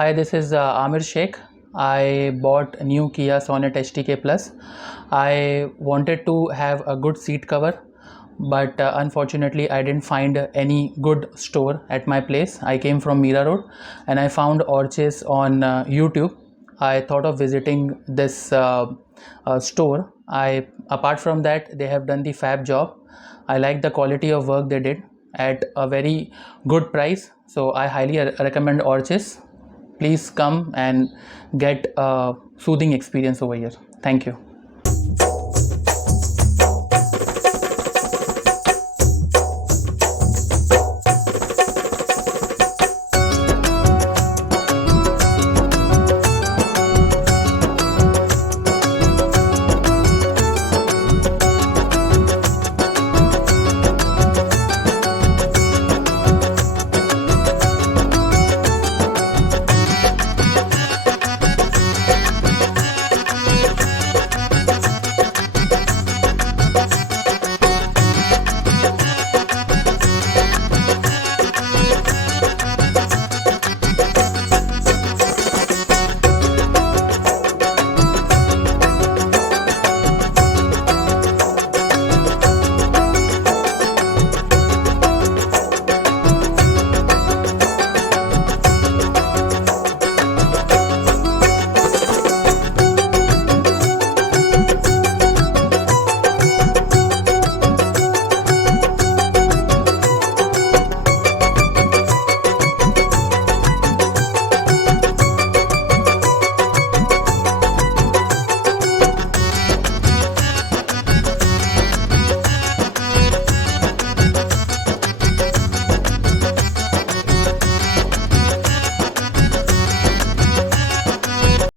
Hi, this is Amir Sheikh. I bought new Kia Sonet HTK Plus. I wanted to have a good seat cover, but unfortunately I didn't find any good store at my place. I came from Mira Road and I found Orchis on YouTube. I thought of visiting this store. Apart from that, they have done the fab job. I like the quality of work they did at a very good price. So I highly recommend Orchis. Please come and get a soothing experience over here. Thank you.